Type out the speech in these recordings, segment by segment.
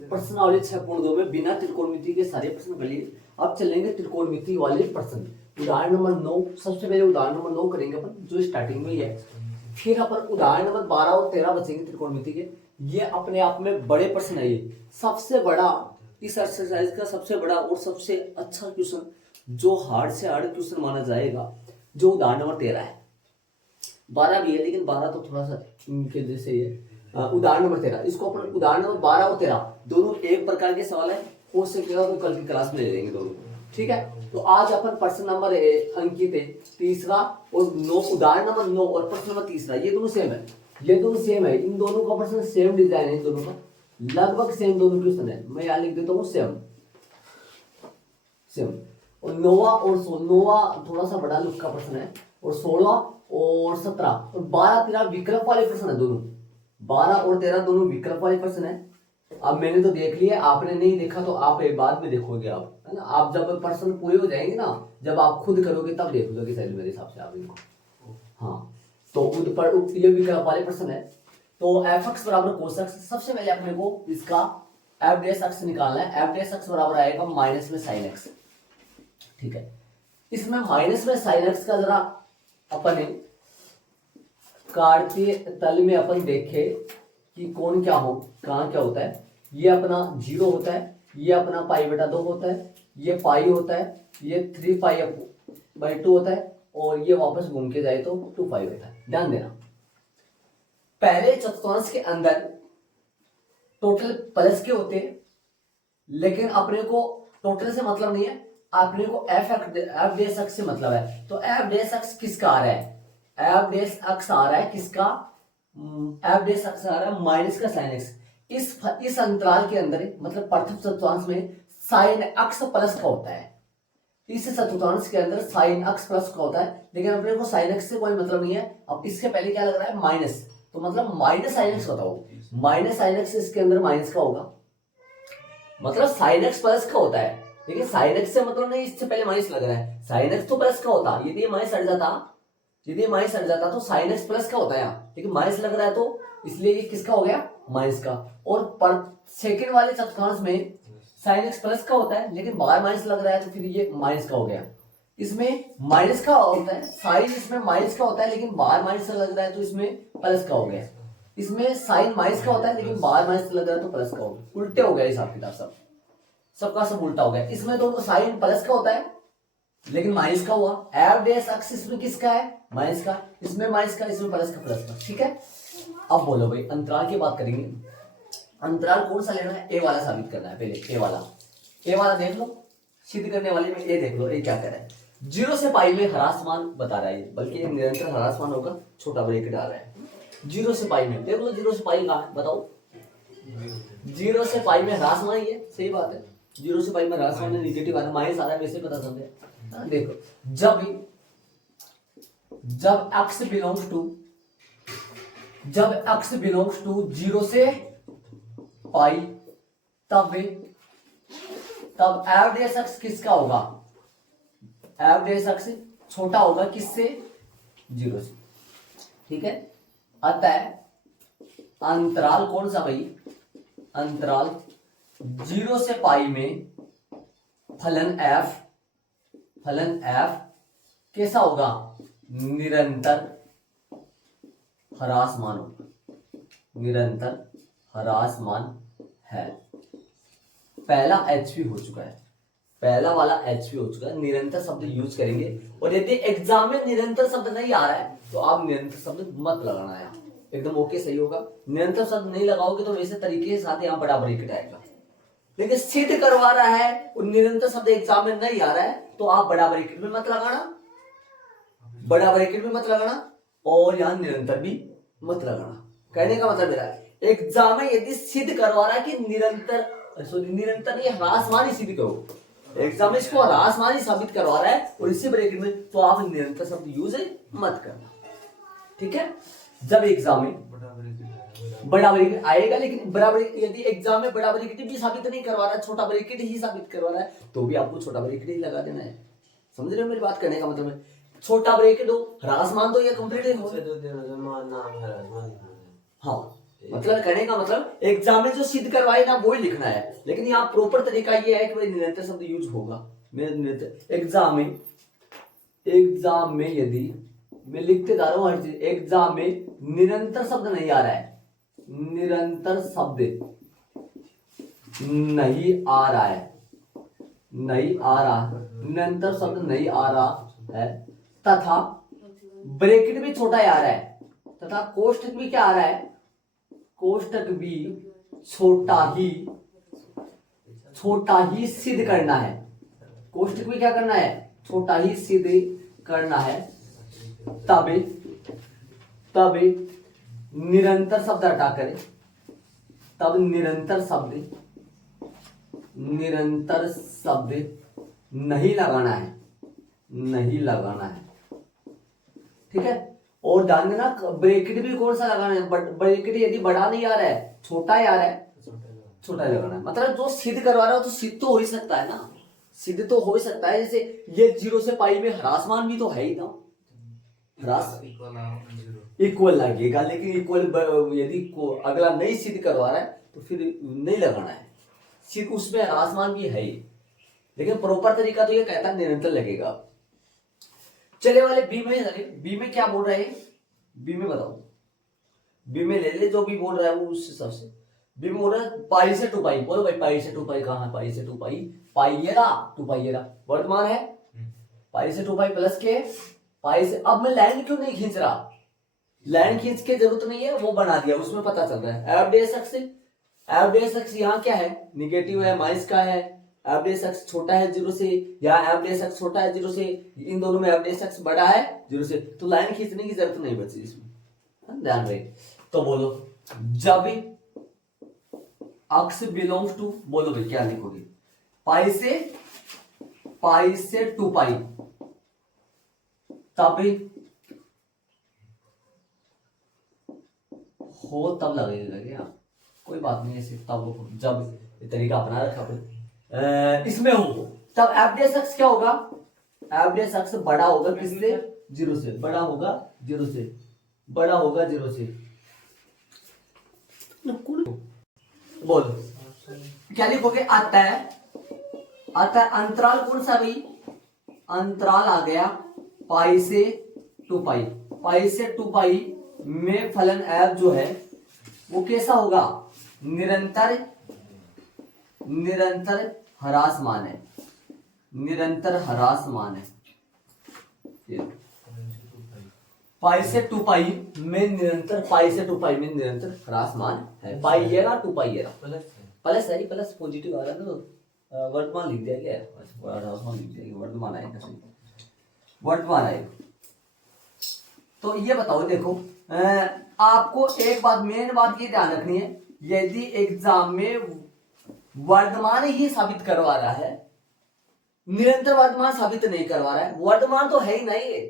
प्रश्नावली 6.2 में बिना त्रिकोणमिति के सारे प्रश्न कर लिए। अब चलेंगे त्रिकोणमिति वाले प्रश्न। उदाहरण नंबर 9, सबसे पहले उदाहरण नंबर 9 करेंगे अपन, जो स्टार्टिंग में ही है। फिर अपन उदाहरण नंबर 12 और 13 बचेंगे त्रिकोणमिति के। ये अपने आप में बड़े प्रश्न है। ये सबसे बड़ा, इस एक्सरसाइज का सबसे बड़ा और सबसे अच्छा क्वेश्चन, जो हार्ड से हार्ड क्वेश्चन माना जाएगा, जो उदाहरण नंबर 13 है। 12 भी है, लेकिन 12 तो थोड़ा सा इनके जैसे ही है। उदाहरण नंबर 13, इसको अपन उदाहरण नंबर 12 और 13 दोनों एक प्रकार के सवाल है। हो सकेगा तो कल की क्लास में ले लेंगे दोनों, ठीक है। तो आज अपन प्रश्न नंबर अंकित है तीसरा और 9, उदाहरण नंबर 9 और प्रश्न नंबर तीसरा, ये दोनों सेम है। ये दोनों सेम है, इन दोनों का प्रश्न सेम डिजाइन है, दोनों का लगभग सेम दोनों क्वेश्चन है। मैं यहाँ लिख देता हूँ सेम सेम। और 9वां थोड़ा सा बड़ा लुक का प्रश्न है, और 16 और 17 और 12 13 विकल्प वाले प्रश्न है दोनों। 12 और 13 दोनों विकल्प वाले प्रश्न है। अब मैंने तो देख लिया, आपने नहीं देखा तो आप एक बाद में देखोगे, आप है ना। आप जब प्रश्न पूरे हो जाएंगे ना, जब आप खुद करोगे तब देख लोगे शायद, मेरे हिसाब से आप इनको। हाँ, तो ये विकल्प वाले प्रश्न है। तो एफ एक्स बराबर कोस एक्स, सबसे पहले अपने को इसका एफ डैश एक्स निकालना है। एफ डैश एक्स बराबर आएगा माइनस में साइन एक्स, ठीक है। इसमें माइनस में साइन एक्स का जरा अपन कार्तीय तल में अपन देखे कि कौन क्या हो, कहाँ क्या होता है। ये अपना 0 होता है, ये अपना पाई बटा 2 होता है, ये पाई होता है, ये 3 पाई बाई 2 होता है, और ये वापस घूम के जाए तो 2 पाई होता है। ध्यान देना, पहले चतुर्थांश के अंदर टोटल प्लस के होते हैं, लेकिन अपने को टोटल से मतलब नहीं है, अपने को एफ डैश एक्स से मतलब है। तो एफ डैश एक्स किसका आ रहा है? एफ डैश एक्स आ रहा है किसका? एफ डैश एक्स आ रहा है माइनस का साइन एक्स। इस अंतराल के अंदर, मतलब प्रथम चतुर्थांश में साइन एक्स प्लस का होता है। इस चतुर्थांश के अंदर साइन एक्स प्लस का होता है, लेकिन अपने को साइन एक्स से कोई मतलब नहीं है। अब इसके पहले क्या लग रहा है? माइनस, तो मतलब माइनस साइन एक्स बताओ। माइनस साइन एक्स इसके अंदर माइनस का होगा, मतलब साइन एक्स प्लस का होता है, लेकिन साइन एक्स से मतलब नहीं, इससे पहले माइनस लग रहा है। साइन एक्स तो प्लस का होता, यदि माइनस हट जाता तो साइन एक्स प्लस का होता है यहाँ, लेकिन माइनस लग रहा है, तो इसलिए ये किसका हो गया? माइनस का। और सेकेंड वाले चतुर्थांश में साइन एक्स प्लस का होता है, लेकिन बाहर माइनस लग रहा है, तो फिर ये माइनस का हो गया। इसमें माइनस का होता है, साइन इसमें माइनस का होता है, लेकिन बाहर माइनस लग रहा है, तो इसमें प्लस का हो गया। इसमें साइन माइनस का होता है, लेकिन बाहर माइनस लग रहा है, तो प्लस का हो गया। उल्टे हो गया हिसाब किताब, सबका सब उल्टा हो गया। इसमें दोनों साइन प्लस का होता है, लेकिन माइनस का हुआ। एफ डैश एक्स इसमें किसका है? माइनस का। इसमें माइनस का, इसमें प्लस का, ठीक है। अब बोलो भाई, अंतराल की बात करेंगे। अंतराल कौन सा लेना है? ए वाला साबित करना है पहले। ए वाला देख लो, सिद्ध करने वाले में ए देख लो, ए क्या कर रहा है? 0 से पाई में ह्रासमान बता रहा है, बल्कि एक निरंतर ह्रासमान होगा, छोटा ब्रेकेट डाल रहा है। 0 से पाई में देख लो, 0 से पाई कहाँ है बताओ? 0 से पाई में ह्रासमान ही है, सही बात है। 0 से पाई में ह्रासमान है, निगेटिव है, माइनस आ रहा है, वैसे पता चल रहा है। देखो, जब x बिलोंग्स टू 0 से पाई, तब एफ डैश एक्स किसका होगा? एफ डैश एक्स छोटा होगा किससे? 0 से, ठीक है। अतः अंतराल कौन सा भाई? अंतराल 0 से पाई में फलन f कैसा होगा? निरंतर ह्रासमान होगा, निरंतर ह्रासमान है। पहला HP हो चुका है, पहला वाला HP हो चुका है। निरंतर शब्द यूज करेंगे, और यदि एग्जाम में निरंतर शब्द नहीं आ रहा है तो आप निरंतर शब्द मत लगाना है, एकदम ओके, सही होगा। निरंतर शब्द नहीं लगाओगे तो वैसे तरीके के साथ यहाँ बड़ा ब्रैकेट आएगा, लेकिन सिद्ध करवा रहा है और निरंतर शब्द एग्जाम में नहीं आ रहा है, तो आप बड़ा ब्रैकेट में मत लगाना, और यहाँ निरंतर भी मत लगाना। कहने का मतलब मेरा, एग्जाम में यदि सिद्ध करवा रहा है कि निरंतर नहीं, ह्रासमान ही सिद्ध करो। एग्जाम में इसको ह्रासमान ही साबित करवा रहा है और इसी ब्रैकेट में, तो आप निरंतर शब्द यूज मत करना, ठीक है। जब एग्जाम में बड़ा ब्रैकेट आएगा, लेकिन बड़ा ब्रैकेट यदि एग्जाम में बड़ा ब्रैकेट भी साबित नहीं करवा रहा है, छोटा ब्रैकेट ही साबित करवा रहा है, तो भी आपको छोटा ब्रैकेट ही लगा देना है। समझ रहे हो मेरी बात? करने का मतलब है छोटा ब्रैकेट हो, ह्रासमान दो, या कंप्लीट हो। हाँ, मतलब कहने का मतलब एग्जाम में जो सिद्ध करवाए ना वो ही लिखना है, लेकिन यहाँ प्रॉपर तरीका ये है कि भाई निरंतर शब्द यूज होगा। एग्जाम में यदि मैं लिखते जा रहा हूँ हर चीज, एग्जाम में निरंतर शब्द नहीं आ रहा है, निरंतर शब्द नहीं आ रहा है, नहीं आ रहा, निरंतर शब्द नहीं आ रहा है, तथा ब्रैकेट भी छोटा ही आ रहा है, तथा कोष्टक भी क्या आ रहा है, कोष्टक भी छोटा ही सिद्ध करना है, कोष्टक भी क्या करना है, छोटा ही सिद्ध करना है, तब निरंतर शब्द हटा करें, तब निरंतर शब्द नहीं लगाना है, नहीं लगाना है, ठीक है। और ध्यान देना ब्रैकेट भी कौन सा लगाना है, ब्रैकेट यदि बड़ा नहीं आ रहा है, छोटा ही आ रहा है, छोटा लगाना है। मतलब जो सिद्ध करवा रहा है तो सिद्ध तो हो ही सकता है ना, सिद्ध तो हो ही सकता है। जैसे ये 0 से पाई में ह्रासमान भी तो है ही ना, ह्रास इक्वल लगेगा, लेकिन इक्वल यदि अगला नहीं सिद्ध करवा रहा है तो फिर नहीं लगाना है, सिद्ध उसमें ह्रासमान भी है ही, लेकिन प्रॉपर तरीका तो ये कहता है निरंतर लगेगा। चले वाले बी में क्या बोल रहे हैं, बी में बताओ, बी में ले ले जो भी बोल रहा है वो उस हिसाब से। बी में बोल रहा है पाई से 2 पाई, बोलो भाई पाई से 2 पाई कहाँ है, पाई से 2 पाई, पाई ये रहा 2 पाई ये रहा, वर्तमान है, पाई से 2 पाई प्लस के पाई से। अब मैं लाइन क्यों नहीं खींच रहा, लाइन खींच के जरूरत नहीं है, वो बना दिया, उसमें पता चल रहा है। एफ डेस एक्स यहाँ क्या है, निगेटिव है, माइनस का है, एफ डेस एक्स छोटा है 0 से, या एफ डेस एक्स छोटा है 0 से, इन दोनों में एफ डेस एक्स बड़ा है 0 से, तो लाइन खींचने की जरूरत नहीं बची इसमें, ध्यान रहे। तो बोलो जब अक्स बिलोंग्स टू, बोलो भाई क्या लिखोगे, पाई से 2 पाई, तब हो तब लगेगा क्या, कोई बात नहीं, ऐसे तब जब ये तरीका अपना रखा अपने इसमें हो तब एफ डेस एक्स क्या होगा, एफ डेस एक्स बड़ा होगा किससे, 0 से, बड़ा होगा 0 से, बड़ा होगा 0 से। बोलो क्या लिखोगे, आता है अंतराल कौन सा भाई, अंतराल आ गया पाई से 2 पाई, पाई से 2 पाई में फलन एफ जो है वो कैसा होगा, निरंतर ह्रासमान है, निरंतर ह्रासमान है। पाई से 2 पाई में निरंतर, पाई से 2 पाई में निरंतर ह्रासमान है, पाई ये रहा 2 पाई ये रहा, प्लस है, प्लस पॉजिटिव आ रहा है तो वर्तमान लिख दिया क्या, ह्रासमान लिख दिया, वर्तमान आएगा, वर्तमान आएगा। तो ये बताओ, देखो आपको एक बात, मेन बात ये ध्यान रखनी है, यदि एग्जाम में वर्तमान ही साबित करवा रहा है, निरंतर वर्तमान साबित नहीं करवा रहा है, वर्तमान तो है ही नहीं,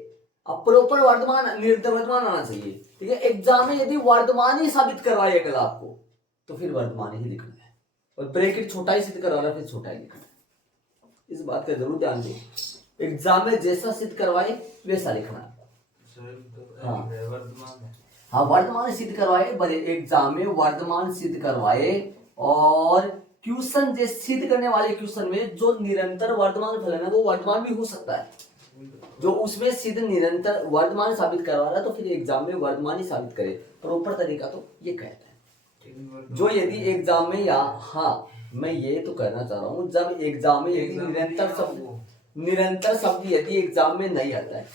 अब प्रॉपर वर्तमान निरंतर वर्तमान आना चाहिए, ठीक है। एग्जाम में यदि वर्तमान ही साबित करवाएगा आपको तो फिर वर्तमान ही लिखना है, और ब्रैकेट छोटा ही सिद्ध करवा रहा है फिर छोटा ही लिखना है, इस बात का जरूर ध्यान दो। एग्जाम में जैसा सिद्ध करवाए वैसा लिखना है। हाँ वर्तमान सिद्ध करवाए, बड़े एग्जाम में वर्तमान सिद्ध करवाए, और क्वेश्चन जैसे सिद्ध करने वाले क्वेश्चन में जो निरंतर वर्तमान फलन है वो वर्तमान भी हो सकता है, जो उसमें सिद्ध निरंतर वर्तमान साबित करवा रहा है तो फिर एग्जाम में वर्तमान ही साबित करे, प्रॉपर तरीका तो ये कहता है। जो यदि एग्जाम में, या हाँ मैं ये तो कहना चाह रहा हूँ, जब एग्जाम में यदि निरंतर शब्द यदि एग्जाम में नहीं आता है,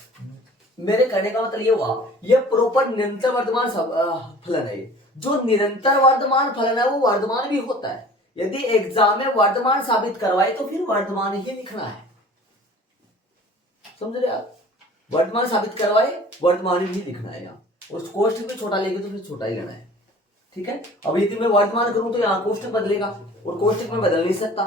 मेरे कहने का मतलब ये हुआ, ये प्रॉपर निरंतर वर्तमान फलन है, जो निरंतर वर्तमान फलन है वो वर्तमान भी होता है, यदि एग्जाम में वर्तमान साबित करवाए तो फिर वर्तमान ही लिखना है, समझ रहे आप, वर्तमान साबित करवाए वर्तमान ही लिखना है यहाँ, और कोष्टक में छोटा लेंगे तो फिर छोटा ही लेना है, ठीक है। अब यदि मैं वर्तमान करूं तो यहाँ कोष्टक बदलेगा, और कोष्टक में बदल नहीं सकता,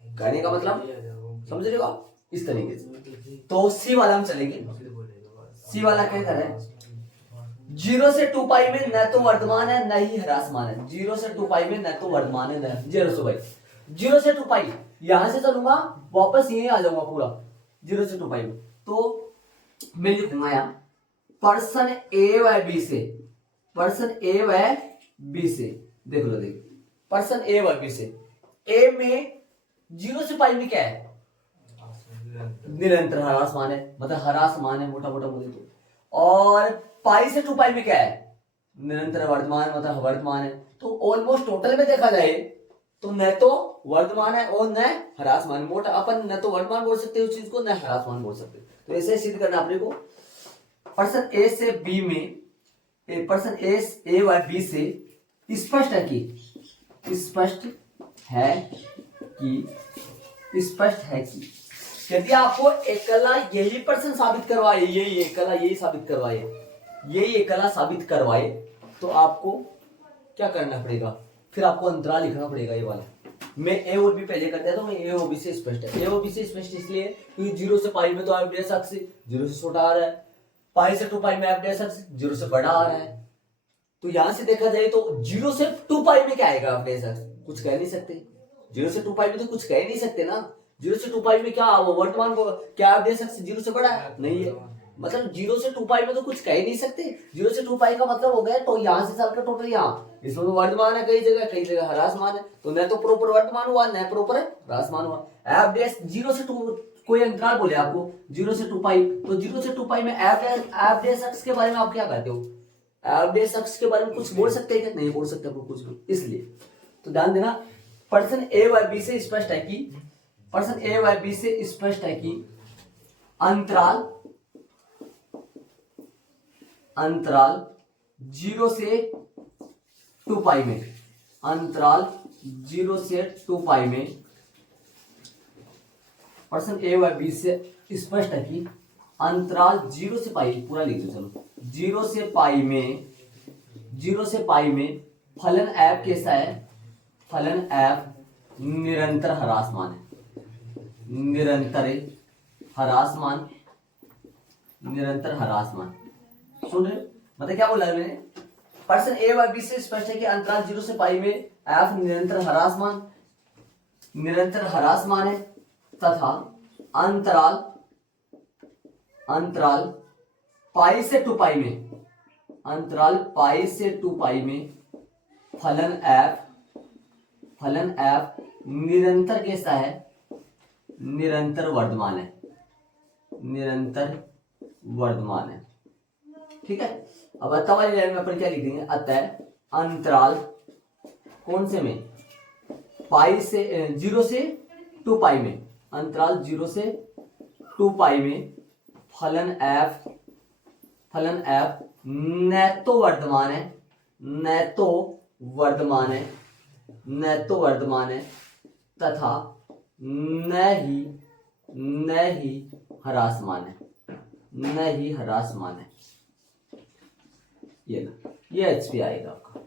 कहने का मतलब समझ रहे हो आप, इस तरीके से। तो सी वाला हम चलेंगे, सी वाला क्या कर रहे हैं, 0 से 2 पाई में न तो वर्तमान है न ही ह्रासमान है, 0 से 2 पाई में न तो वर्तमान है न 0 से भाई 0 से 2 पाई, यहां से चलूंगा वापस यहीं आ जाऊंगा पूरा 0 से 2 पाई में, तो मैं लिखूंगा यहाँ पर्सन ए व बी से, पर्सन ए व बी से, देख लो देख, पर्सन ए व बी से, ए में 0 से पाई में क्या है, निरंतर ह्रास मान है, मतलब ह्रास मान है मोटा मोटा बोले तो, और पाई से 2 पाई में क्या है, निरंतर वर्तमान मतलब वर्तमान है। तो ऑलमोस्ट टोटल में देखा जाए तो न तो वर्तमान है और न ह्रासमान, मोटा अपन न तो वर्तमान बोल सकते उस चीज को, न ह्रासमान बोल सकते। तो ऐसे सिद्ध करना अपने को, पर्सन ए से बी में, पर्सन ए व बी से स्पष्ट है कि, स्पष्ट है कि, स्पष्ट है कि, यदि आपको एकला यही पर्सन साबित करवाए, यही एकला यही साबित करवाए, यही एकला साबित करवाए, तो आपको क्या करना पड़ेगा, फिर आपको अंतराल लिखना पड़ेगा ये वाला। मैं ए और बी पहले करता तो मैं ए और बी से स्पष्ट है, ए और बी से स्पष्ट इसलिए क्योंकि 0 से पाई में तो एफ डी एस अक्स 0 से छोटा आ रहा है, पाई से 2 पाई में एफ डी एस अक्स 0 से बड़ा आ रहा है। तो यहां से देखा जाए तो 0 से 2 पाई में क्या आएगा एफ डी एस अक्स, कुछ कह नहीं सकते, 0 से 2 पाई में तो कुछ कह नहीं सकते ना, 0 से 2 पाई में क्या वर्तमान को क्या एफ डी एस अक्स 0 से बड़ा है नहीं है, मतलब 0 से 2 पाई में तो कुछ कह ही नहीं सकते। 0 से 2 पाई का मतलब हो गया तो यहां से चलकर टोटल यहाँ, इसमें तो वर्तमान है कई जगह ह्रासमान है, तो न तो प्रॉपर वर्तमान हुआ न प्रॉपर ह्रासमान हुआ। एफ डी एस 0 से 2 कोई अंतराल बोले आपको 0 से 2 पाई, तो 0 से 2 पाई में एफ डी एस अक्स के बारे में आप क्या कहते हो, एफ डी एस अक्स के बारे में कुछ बोल सकते हैं क्या, नहीं बोल सकते कुछ भी। इसलिए तो ध्यान देना, पर्सन ए व बी से स्पष्ट है कि, पर्सन ए व बी से स्पष्ट है कि अंतराल 0 से 2 पाई में, अंतराल 0 से 2 पाई में पर्सन ए व बी से स्पष्ट है कि अंतराल 0 से पाई, पूरा लिख दो चलो, 0 से पाई में, 0 से पाई में फलन एफ कैसा है, फलन एफ निरंतर ह्रासमान है, निरंतर ह्रासमान, निरंतर ह्रासमान। सुन रहे मतलब क्या बोला है मैंने, पर्सन ए व बी से स्पष्ट है कि अंतराल 0 से पाई में एफ निरंतर ह्रासमान, निरंतर ह्रासमान है, तथा अंतराल, अंतराल पाई से 2 पाई में, अंतराल पाई से 2 पाई में फलन एफ, फलन एफ निरंतर कैसा है, निरंतर वर्धमान है, निरंतर वर्धमान है। ठीक है, अब अतः वाली लाइन में अपन क्या लिख देंगे, अतः अंतराल कौन से में, पाई से 0 से 2 पाई में, अंतराल 0 से 2 पाई में फलन एफ, फलन एफ न तो वर्धमान है, न तो वर्धमान है, न तो वर्धमान है, तथा न ही ह्रासमान है, न ही ह्रासमान है। ये ना, ये एचपी आएगा आपका,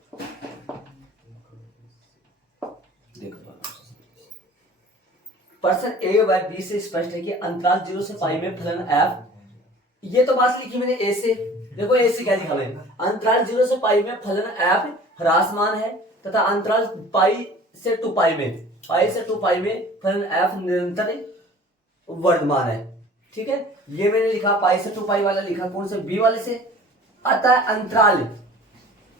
देखो पर्सन ए व बी से स्पष्ट है कि अंतराल 0 से पाई में फलन एफ, ये तो बात लिखी मैंने ए से, देखो ए से क्या लिखा मैंने, अंतराल 0 से पाई में फलन एफ ह्रासमान है, तथा अंतराल पाई से 2 पाई में, पाई से 2 पाई में फलन एफ निरंतर वर्धमान है। ठीक है, ये मैंने लिखा पाई से 2 पाई वाला लिखा, कौन से, बी वाले से। अतः अंतराल,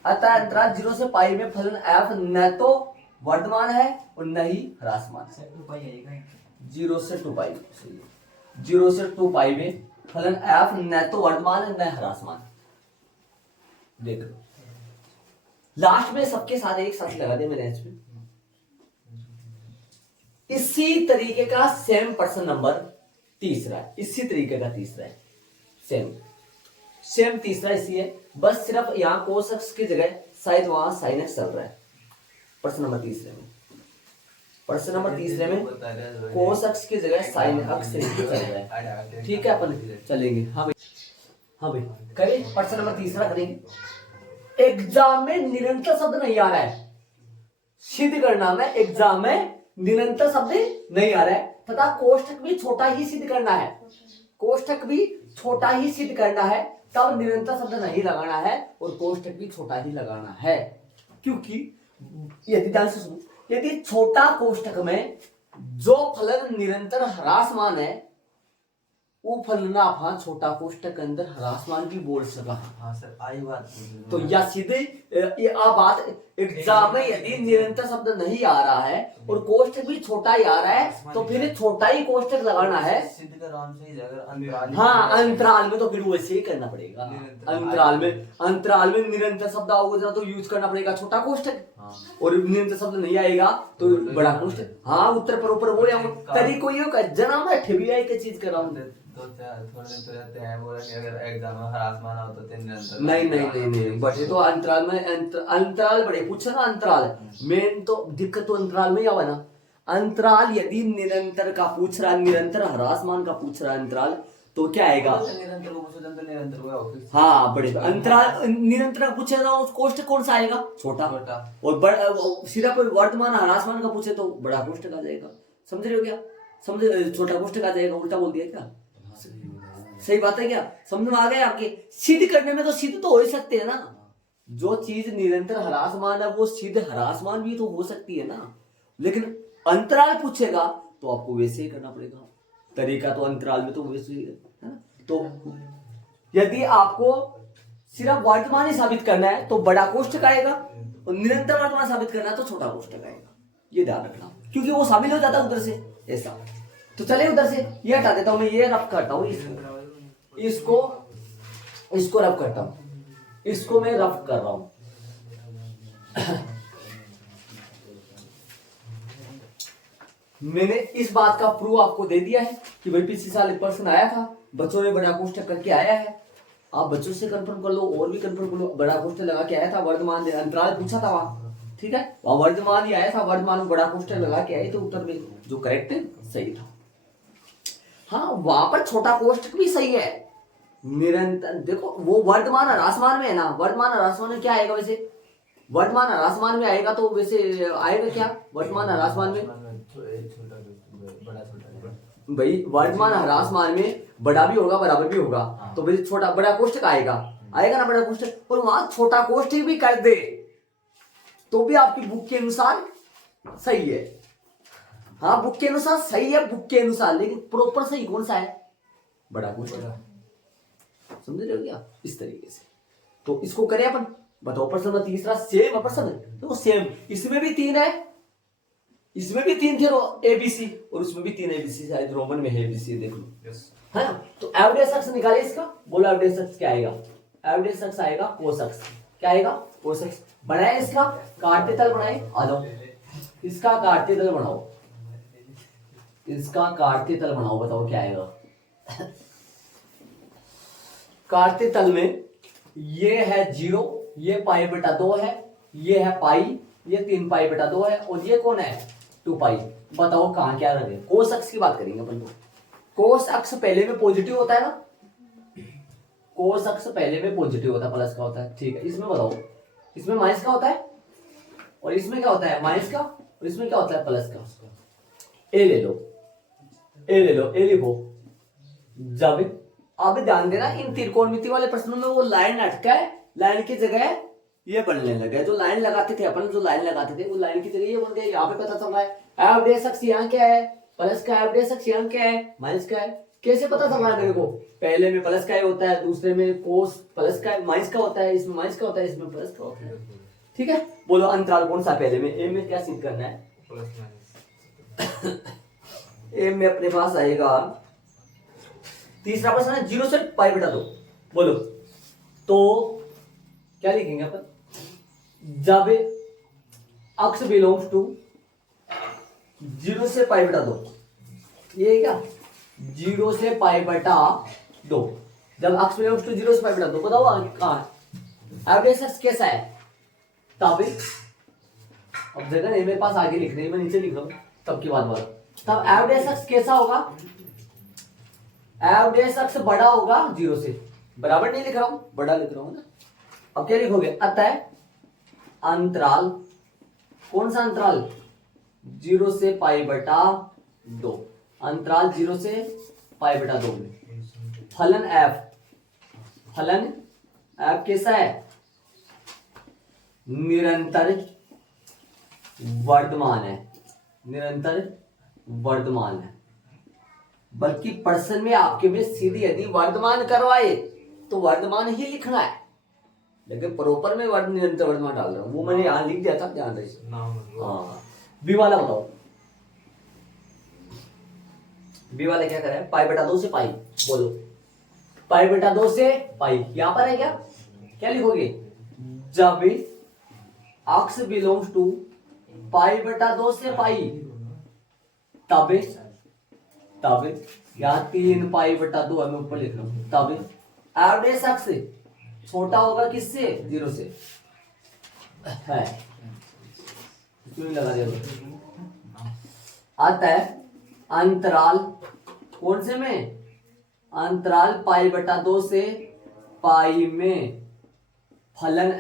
अतः अंतराल 0 से पाई में फलन एफ न तो वर्धमान है और न ही ह्रासमान है। 0 से 2 पाई, 0 से 2 पाई में फलन एफ न तो वर्धमान है न ह्रासमान। देख लो लास्ट में सबके साथ एक साथ लगा दे मैंने एच पे। इसी तरीके का सेम पर्सन नंबर तीसरा है, इसी तरीके का तीसरा है, सेम सेम तीसरा इसी है, बस सिर्फ यहां कोस एक्स की जगह शायद वहां साइन एक्स चल रहा है पर्सन नंबर तीसरे में, पर्सन नंबर तीसरे में कोस एक्स की जगह साइन एक्स चल रहा है। ठीक है, अपन चलेंगे। हाँ भाई, हाँ भाई करें, पर्सन नंबर तीसरा करेंगे। एग्जाम में निरंतर शब्द नहीं आ रहा है, सिद्ध करना में एग्जाम में निरंतर शब्द नहीं आ रहा है, तथा कोष्ठक भी छोटा ही सिद्ध करना है, कोष्ठक भी छोटा ही सिद्ध करना है, तब निरंतर शब्द नहीं लगाना है और कोष्ठक भी छोटा ही लगाना है। क्योंकि यदि ध्यान से सुनो, यदि छोटा कोष्ठक में जो फलन निरंतर ह्रासमान है वो फलना आपा छोटा कोष्टक के अंदर ह्रासमान भी बोल सका। हाँ सर आई बात तो या सीधे ये आ बात एग्जाम में यदि निरंतर शब्द नहीं आ रहा है और कोष्टक भी छोटा ही आ रहा है तो फिर छोटा ही कोष्टक लगाना है। सिद्ध का राम सही अगर अंतराल हाँ अंतराल में तो फिर वैसे ही करना पड़ेगा। अंतराल में निरंतर शब्द आओगे तो यूज करना पड़ेगा छोटा कोष्टक। और निरंतर शब्द नहीं आएगा तो बड़ा कोष्टक। हाँ उत्तर पर ऊपर बोले तरीको ये जना मैं ठेबिया एक चीज कर रहा हूँ। तो थोड़े दिन तो रहते हैं बोला कि अगर एग्जाम में हरासमान हो तो 3 निरंतर नहीं बटे तो अंतराल में अंतराल बड़े पूछा ना अंतराल मेन तो दिक्कत तो अंतराल में ही आवा ना। अंतराल यदि निरंतर का पूछ रहा निरंतर ह्रासमान का पूछ रहा अंतराल तो क्या आएगा। निरंतर को पूछो तो निरंतर को ऑफिस हाँ बड़े अंतराल निरंतर का पूछे तो कोष्टक कौन सा आएगा छोटा। और सिर्फ वर्तमान ह्रासमान का पूछे तो बड़ा कोष्टक आ जाएगा। समझ रहे हो क्या। समझ छोटा कोष्टक आ जाएगा। उल्टा बोल दिया क्या। सही बात है क्या। समझ में आ गया आपके। सिद्ध करने में तो सिद्ध तो हो ही सकते हैं ना। जो चीज निरंतर ह्रासमान है वो सिद्ध ह्रासमान भी तो हो सकती है ना। लेकिन अंतराल पूछेगा तो आपको वैसे ही करना पड़ेगा। तरीका तो अंतराल में तो वैसे ही है ना। तो यदि आपको सिर्फ वर्तमान ही साबित करना है तो बड़ा कोष्टक आएगा और निरंतर वर्तमान साबित करना है तो छोटा कोष्टक आएगा। ये ध्यान रखना क्योंकि वो शामिल हो जाता है उधर से ऐसा। तो चले उधर से ये हटा देता हूं मैं। ये रफ करता हूं इसको रफ करता हूं। इसको मैं रफ कर रहा हूं। मैंने इस बात का प्रूफ आपको दे दिया है कि भाई पिछले साल एक पर्सन आया था बच्चों ने बड़ा कोष्टक करके आया है। आप बच्चों से कंफर्म कर लो और भी कंफर्म कर लो। बड़ा कोष्टक लगा के आया था वर्तमान अंतराल पूछा था वहां। ठीक है वहां वर्तमान ही आया था। वर्तमान में बड़ा कोष्टक लगा के आए तो उत्तर में जो करेक्ट है सही था। हाँ वहां पर छोटा कोष्टक भी सही है। निरंतर देखो वो वर्तमान ह्रासमान में है ना। वर्तमान ह्रासमान में क्या आएगा वैसे। वर्तमान ह्रासमान में आएगा तो वैसे आएगा क्या वर्तमान ह्रासमान में भाई। वर्तमान ह्रासमान में बड़ा भी होगा बराबर भी होगा तो वैसे छोटा बड़ा कोष्टक आएगा ना बड़ा कोष्टक। और वहां छोटा कोष्टक भी कर दे तो भी आपकी बुक के अनुसार सही है। हाँ बुक के अनुसार सही है बुक के अनुसार। लेकिन प्रॉपर सही कौन सा है बड़ा कोष्टक। समझ रहे हो क्या इस तरीके से। तो इसको करें अपन। बताओ प्रश्न में तीसरा सेम है प्रश्न तो सेम। इसमें भी 3 है इसमें भी 3 थे एबीसी और उसमें भी 3 एबीसी शायद रोमन में है एबीसी देख लो है ना। तो एवरेज सक्स निकालिए इसका। बोलो एवरेज सक्स क्या आएगा। एवरेज सक्स आएगा कोस सक्स। क्या आएगा कोस सक्स। बनाए इसका काटते तल बनाए। आ जाओ इसका काटते तल बनाओ। इसका काटते तल बनाओ। बताओ क्या आएगा। काटते तल में ये है 0 ये पाई बटा 2 है ये है पाई ये 3 पाई बटा 2 है और ये कौन है 2 पाई। बताओ कहां क्या रहे। कोस अक्ष की बात करेंगे अपन। कोस अक्ष पहले में पॉजिटिव होता है ना। कोस अक्ष पहले में पॉजिटिव होता है प्लस का होता है। ठीक है इसमें बताओ इसमें माइनस का होता है और इसमें क्या होता है माइनस का और इसमें क्या होता है प्लस का। ए ले लो ए लिखो। जब अब ध्यान देना इन त्रिकोणमिति वाले प्रश्नों में वो लाइन अटका है। लाइन की जगह ये बनने लगा। जो लाइन लगाते थे अपन वो लाइन की जगह ये बन गया। यहाँ पे पता चल रहा है एवरेज अक्ष यहाँ क्या है प्लस का। एवरेज अक्ष यहाँ क्या है माइनस का है। कैसे पता चल रहा है मेरे को। पहले में प्लस का ही होता है दूसरे में कोस प्लस का माइनस का होता है इसमें माइनस का होता है इसमें प्लस का होता है। ठीक है बोलो अंतराल कौन सा पहले में। ए में क्या सिद्ध करना है ए में अपने पास आएगा तीसरा प्रश्न है 0 से पाई बटा 2। बोलो तो क्या लिखेंगे अपन। जब अक्ष बिलोंग्स टू 0 से पाई बटा 2 ये है क्या 0 से पाई बटा 2। जब अक्ष बिलोंग्स टू 0 से पाई बटा 2 बताओ कहां एवरेज अक्ष कैसा है। तब अब जगह नहीं मेरे पास आगे लिख रही मैं नीचे लिख रहा हूं तब की बात बोलो। तब एवरेज अक्ष कैसा होगा। एवरेज अक्ष बड़ा होगा 0 से। बराबर नहीं लिख रहा हूं बड़ा लिख रहा हूं ना। अब क्या लिखोगे अतः अंतराल कौन सा अंतराल 0 से पाई बटा 2। अंतराल 0 से पाई बटा 2 में फलन एफ कैसा है निरंतर वर्तमान है। बल्कि प्रश्न में आपके में सीधी यदि वर्तमान करवाए तो वर्तमान ही लिखना है, लेकिन प्रॉपर में निरंतर वर्तमान डाल रहा हूं, वो मैंने यहाँ लिख दिया था, ध्यान रखिए। हाँ, बी वाला बताओ, बी वाला क्या करे, पाई बटा 2 से पाई, बोलो पाई बटा 2 से पाई, यहां पर है क्या लिखोगे, जब x बिलोंग्स टू पाई बटा 2 से पाई तब यहाँ 3 पाई बटा 2 मैं ऊपर लिख रहा हूं, तब एवरेज एक्स छोटा होगा किससे, 0 से, है क्यों लगा दिया, अतः अंतराल कौन से में, अंतराल पाई बटा 2 से पाई में फलन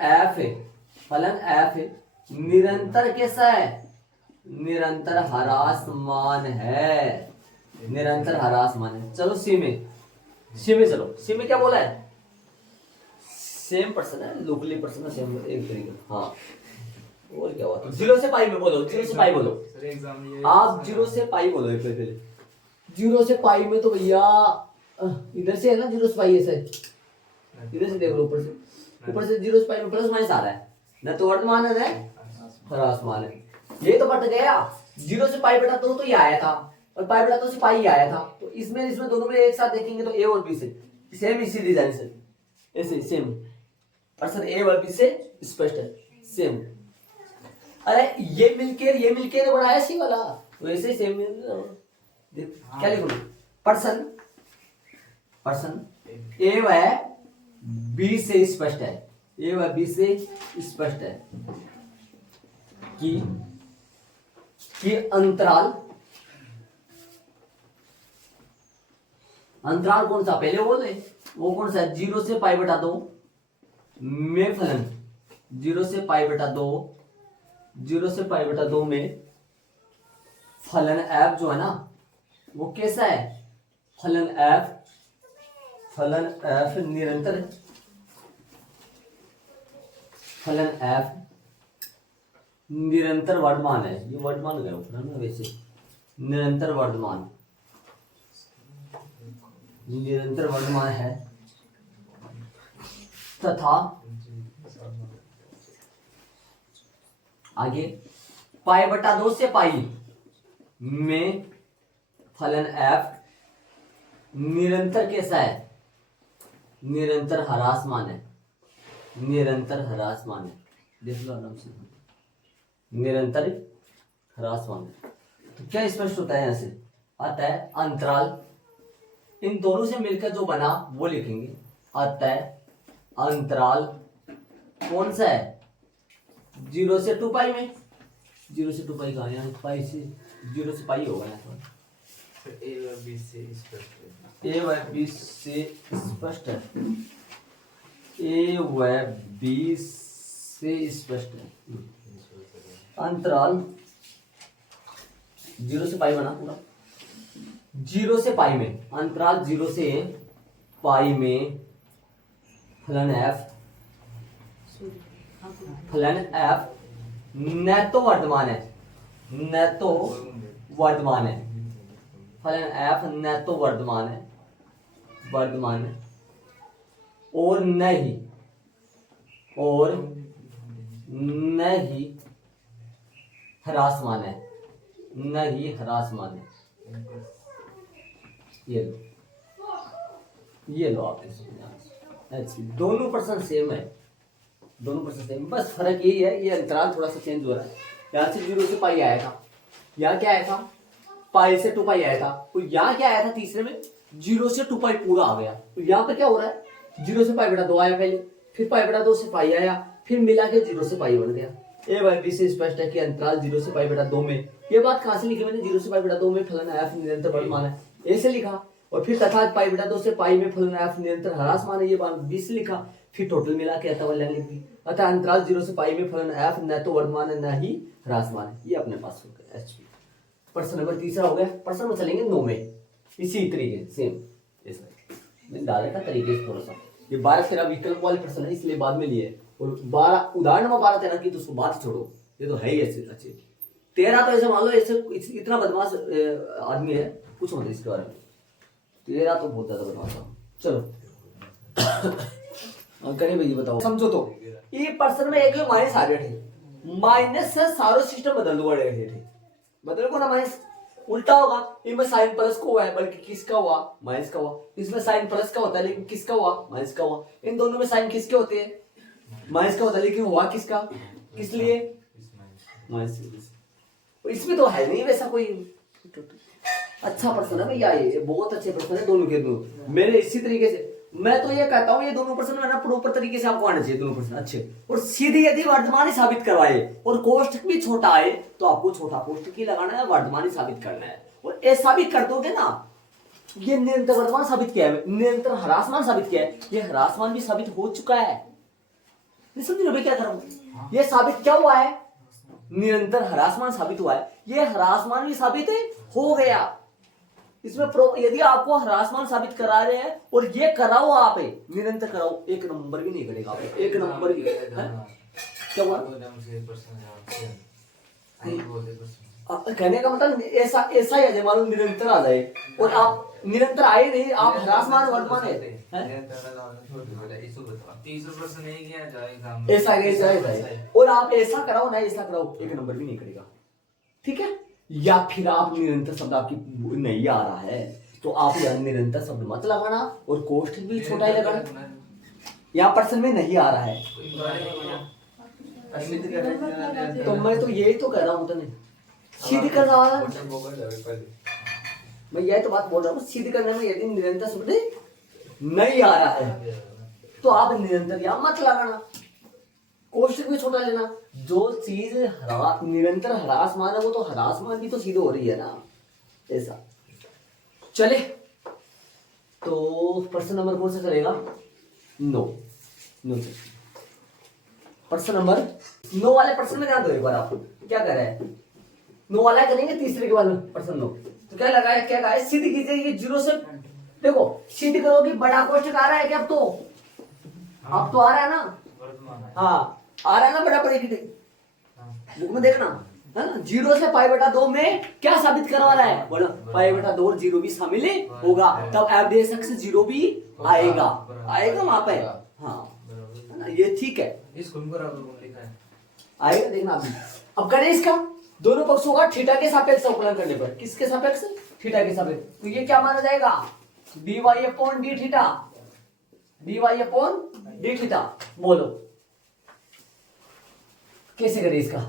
f निरंतर कैसा है, निरंतर ह्रासमान है, निरंतर ह्रासमान है। चलो सी में चलो, सी में क्या बोला है, सेम पर्सन है, लोकली पर्सन है, सेम एक तरीके, हाँ और क्या हुआ, 0 से पाई में बोलो, 0 से पाई बोलो, आप 0 से पाई बोलो एक पहले, 0 से पाई में तो भैया इधर से है ना, 0 से पाई ऐसे, इधर से देख लो, ऊपर से 0 से पाई में प्लस माइनस आ रहा है ना, तो वर्तमान है ह्रासमान है, ये तो बट गया, 0 से पाई बटा 2 तो ये आया था, और पाई बटा 2 से पाई आया था, तो इसमें दोनों में एक साथ देखेंगे तो ए और बी से सेम, इसी डिजाइन से ऐसे सेम, पर्सन ए और बी से स्पष्ट है, सेम। अरे ये मिलके तो बनाया सी वाला, वैसे ही सेम क्या लिखो, पर्सन ए व बी से स्पष्ट है, ए व बी से स्पष्ट है कि अंतराल कौन सा, पहले बोले वो कौन सा है, 0 से पाई बटा 2 में फलन, 0 से पाई बटा 2 में फलन f जो है ना वो कैसा है, फलन f निरंतर, फलन f निरंतर वर्तमान है, ये वर्तमान गया ऊपर ना, वैसे निरंतर वर्तमान है तथा आगे पाई बटा 2 से पाई में फलन f निरंतर कैसा है, निरंतर ह्रासमान है, देख लो आराम से, निरंतर ह्रासमान है। तो क्या स्पष्ट होता है यहां से, अतः अंतराल इन दोनों से मिलकर जो बना वो लिखेंगे, अतः अंतराल कौन सा है, 0 से 2 पाई में, 0 से 2 पाई कहा, यहाँ पाई से 0 से पाई होगा ना, ए व बी से स्पष्ट है, ए व बी से स्पष्ट है, ए व बी से स्पष्ट है। अंतराल 0 से पाई बना पूरा, 0 से पाई में, अंतराल 0 से पाई में फलन f न तो वर्तमान है, फलन f न तो वर्तमान है और न ही ह्रासमान है, ये लो आप दोनों पर्सन सेम है, बस फर्क यही है, ये अंतराल थोड़ा सा चेंज हो रहा है, यहाँ से 0 से पाई आया था, यहाँ क्या आया था, पाई से 2 पाई आया था, तो यहाँ क्या आया था तीसरे में, 0 से 2 पाई पूरा आ गया, तो यहाँ पर क्या हो रहा है, 0 से पाई बटा 2 आया पहले, फिर पाई बटा 2 से पाई आया, फिर मिला के 0 से पाई बन गया। ए बाई बी से स्पष्ट है कि अंतराल 0 से पाई बटा 2 में, ये बात कहां से लिखी मैंने, 0 से पाई बटा 2 में फलन f निरंतर वर्तमान है, ए से लिखा, और फिर तथा पाई बटा 2 से पाई में फलन f निरंतर ह्रासमान है, ये बात बी से लिखा, फिर टोटल मिला के अतः लिख दी, अतः अंतराल 0 से पाई में फलन f न तो वर्तमान है न ही ह्रासमान है, ये अपने पास हो गया एचपी। प्रश्न नंबर 3 हो गया। प्रश्न में चलेंगे 9 में, इसी तरीके सेम मैंने डाला था तरीके से थोड़ा सा, ये 12-13 विकल्प वाले प्रश्न है इसलिए बाद में लिए, और 12 उदाहरण में 12-13 की तो उसको बात छोड़ो, ये तो है ही ऐसे अच्छे। 13 तो ऐसे मान लो ऐसे इतना बदमाश आदमी है, कुछ मत इसके बारे में, तेरा तो बहुत ज्यादा बनवाता हूँ। चलो करें भैया, बताओ समझो तो ये पर्सन में एक माइनस आ रहे थे, माइनस से सारो सिस्टम बदल दो थे, बदल को ना माइनस उल्टा होगा, इनमें साइन प्लस को हुआ है बल्कि किसका हुआ, माइनस का हुआ। इसमें साइन प्लस का होता है लेकिन किसका हुआ, माइनस का हुआ। इन दोनों में साइन किसके होते हैं, माइनस का होता है लेकिन हुआ किसका, किस लिए, माइनस। इसमें तो है नहीं वैसा कोई। अच्छा पर्सन है भैया, ये बहुत अच्छे पर्सन है दोनों के दोनों। मेरे इसी तरीके से मैं तो ये कहता हूँ ये दोनों पर्सन है ना प्रॉपर तरीके से आपको आना चाहिए, दोनों पर्सन अच्छे। और सीधे यदि वर्तमान ही साबित करवाए और कोष्टक भी छोटा आए तो आपको छोटा कोष्टक ही लगाना है, वर्तमान ही साबित करना है। और ये साबित कर दोगे ना, ये निरंतर वर्तमान साबित किया है, निरंतर ह्रासमान साबित किया है, ये ह्रासमान भी साबित हो चुका है। नहीं समझ रहे क्या कर रहा हूं, ये साबित क्या हुआ है, निरंतर ह्रासमान साबित हुआ है, ये ह्रासमान भी साबित हो गया। इसमें यदि आपको ह्रासमान साबित करा रहे हैं और ये कराओ, आप निरंतर कराओ, एक नंबर भी नहीं करेगा, एक नंबर भी। क्या हुआ, कहने का मतलब ऐसा ऐसा ही है, मान लो निरंतर आ जाए और आप निरंतर आए नहीं, आप ह्रासमान वर्तमान है, ऐसा है। और आप ऐसा कराओ ना, ऐसा कराओ, एक नंबर भी नहीं करेगा, ठीक है। या फिर आप निरंतर शब्द आपकी नहीं आ रहा है तो आप यहाँ निरंतर शब्द मत लगाना और कोष्ठक भी छोटा ही लगाना। यहाँ पर्सन में नहीं आ रहा है तो मैं तो यही तो कह रहा हूँ, तने सीधी कर रहा है, मैं यही तो बात बोल रहा हूँ। सीधी करने में यदि निरंतर शब्द नहीं आ रहा है तो आप निरंतर यहाँ मत लगाना, कोष्टक भी छोटा लेना। जो चीज निरंतर ह्रासमान है वो तो ह्रासमान भी तो सीधे हो रही है ना, ऐसा। चले तो प्रश्न नंबर कौन सा चलेगा, नो प्रश्न नंबर 9 वाले प्रश्न में ध्यान दो एक बार। आप क्या कर रहे हैं, 9 वाला करेंगे, तीसरे के बाद में प्रश्न 9। तो क्या लगाया, क्या कहा, सिद्ध कीजिए कि 0 से, देखो सिद्ध करो कि बड़ा कोष्टक आ रहा है क्या, अब तो आ रहा है ना, हाँ आ रहा है ना बड़ा ब्रैकेट, बुक में देखना है ना। 0 से π/2 में क्या साबित करवा रहा है, बोलो π/2 और 0 भी शामिल होगा, तब f दे सकते 0 भी आएगा वहां पे, हाँ है ना, ये ठीक है, आएगा देखना अभी। अब करें इसका दोनों पक्षों का थीटा के सापेक्ष अवकलन करने पर, किसके सापेक्ष, थीटा के सापेक्ष, तो ये क्या माना जाएगा, dy थीटा। बोलो कैसे करें इसका,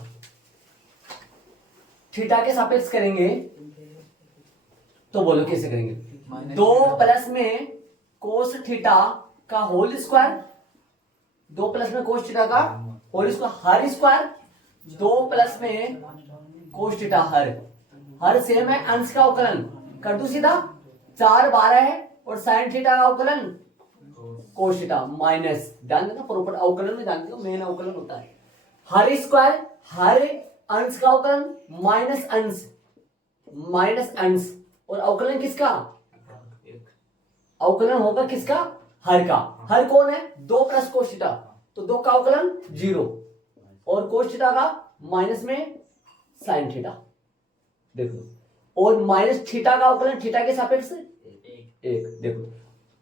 थीटा के सापेक्ष करेंगे तो बोलो कैसे करेंगे, 2 प्लस में कोस थीटा का होल स्क्वायर, 2 प्लस में कोस थीटा का होल स्क्वायर हर स्क्वायर, 2 प्लस में कोस थीटा हर सेम है, अंश का अवकलन कर दो सीधा, 4 12 है और साइन थीटा का अवकलन कोस थीटा माइनस, ध्यान देना प्रॉपर अवकलन में ध्यान देना, मेन अवकलन होता है हर स्क्वायर हर अंश का अवकलन माइनस अंश और अवकलन किसका, अवकलन होगा किसका, हर का। हर कौन है, 2 प्लस कोस थीटा, तो 2 का अवकलन 0 और कोस थीटा का माइनस में साइन थीटा, देखो, और माइनस थीटा का अवकलन थीटा के सापेक्ष 1। देखो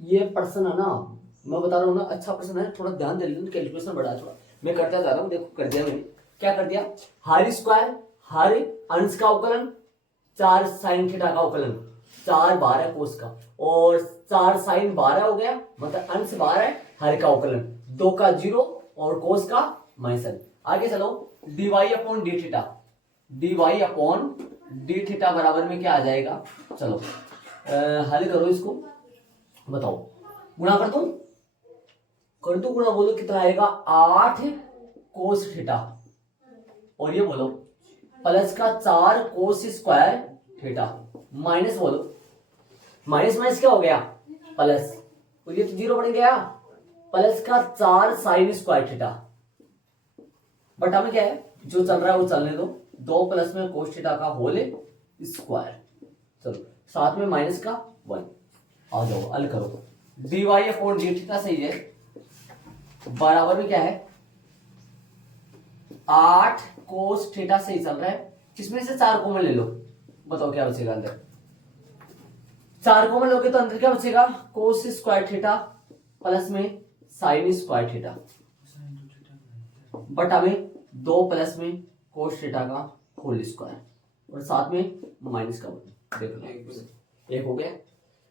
ये प्रश्न है ना, मैं बता रहा हूँ ना, अच्छा प्रश्न है, थोड़ा ध्यान दे लेना, कैलकुलेशन बढ़ा थोड़ा, मैं करता जा रहा हूँ, देखो कर दिया मैंने, क्या कर दिया, हर स्क्वायर हर अंश का अवकलन 4 साइन थीटा का अवकलन 4 12 कोस का, और 4 साइन 12 हो गया, मतलब अंश 12 है, हर का अवकलन 2 का 0 और कोस का माइनस। आगे चलो, dy थीटा बराबर में क्या आ जाएगा, चलो हल करो इसको, बताओ, गुणा कर दो गुणा, बोलो कितना आएगा, 8 कोस थीटा, और ये बोलो प्लस का 4 कोस स्क्वायर थीटा, माइनस बोलो, माइनस माइनस क्या हो गया, प्लस, तो ये तो 0 बन गया, प्लस का 4 साइन स्क्वायर थीटा, बटा में क्या है, जो चल रहा है वो चलने दो, 2 प्लस में कोस थीटा का होल स्क्वायर, चलो साथ में माइनस का 1, आ जाओ हल करो, dy थीटा सही है, बराबर में क्या है, 8 कोस थीटा सही चल रहा है, किसमें से 4 कॉमन ले लो, बताओ क्या बचेगा अंदर, 4 कॉमन लोगे तो अंदर क्या बचेगा, कोस स्क्वायर थीटा प्लस में साइन स्क्वायर थीटा बटा में 2 प्लस में कोस थीटा का होल स्क्वायर और साथ में माइनस का 1। देख लो एक हो गया।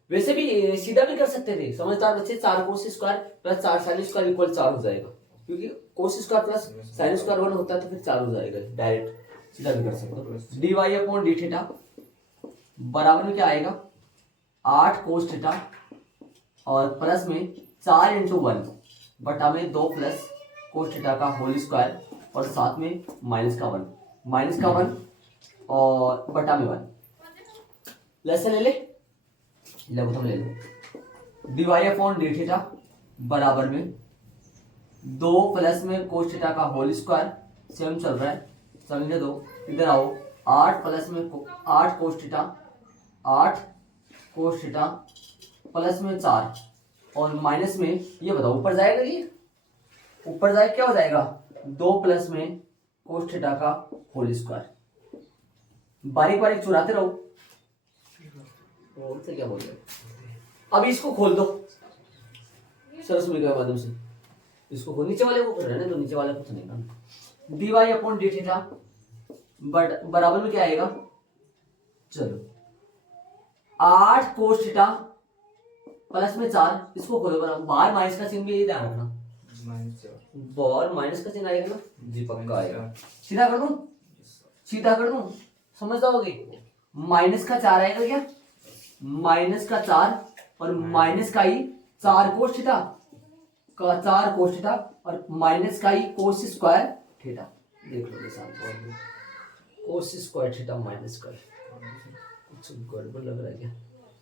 वैसे भी सीधा भी कर सकते थे समझदार बच्चे, 4 cos square plus 4 sine square equal 4 हो जाएगा, क्योंकि cos square plus sine square 1 होता है तो फिर 4 हो जाएगा, डायरेक्ट सीधा भी कर सकते हो। D Y upon D theta बराबर में क्या आएगा 8 कोस थीटा और प्लस में 4 इंटू 1 बटा में 2 प्लस कोस थीटा का होल स्क्वायर और साथ में माइनस का 1 और बटा में 1। लेसन ले ले, लघुत्तम ले लो। D Y upon D theta बराबर में 2 प्लस में कोस थीटा का होल स्क्वायर, सेम चल रहा है समझने दो, इधर आओ 8 प्लस में 8 कोस थीटा प्लस में 4 और माइनस में ये बताओ ऊपर जाएगा, ये ऊपर जाए क्या हो जाएगा 2 प्लस में कोस थीटा का होल स्क्वायर। बारीक बारीक चुराते रहो और से क्या बोल रहे हो। अब इसको खोल दो सरस्वती के माध्यम से, इसको खोल, नीचे वाले को कर रहे हैं तो नीचे वाले कुछ नहीं करना। D Y upon D theta बराबर में क्या आएगा, चलो 8 कोस थीटा प्लस में 4, इसको खोलो बराबर, बाहर माइनस का चिन्ह भी यही ध्यान रखना, बाहर माइनस का चिन्ह आएगा ना जी, पक्का आएगा। सीधा कर दूं समझ जाओगे, माइनस का 4 आएगा क्या, माइनस का 4 और माइनस का ही 4 कोस थीटा का 4 कोस थीटा और माइनस का ही कोस स्क्वायर थीटा। देख लो साथ कोस स्क्वायर थीटा माइनस का, कुछ गड़बड़ लग रहा है क्या,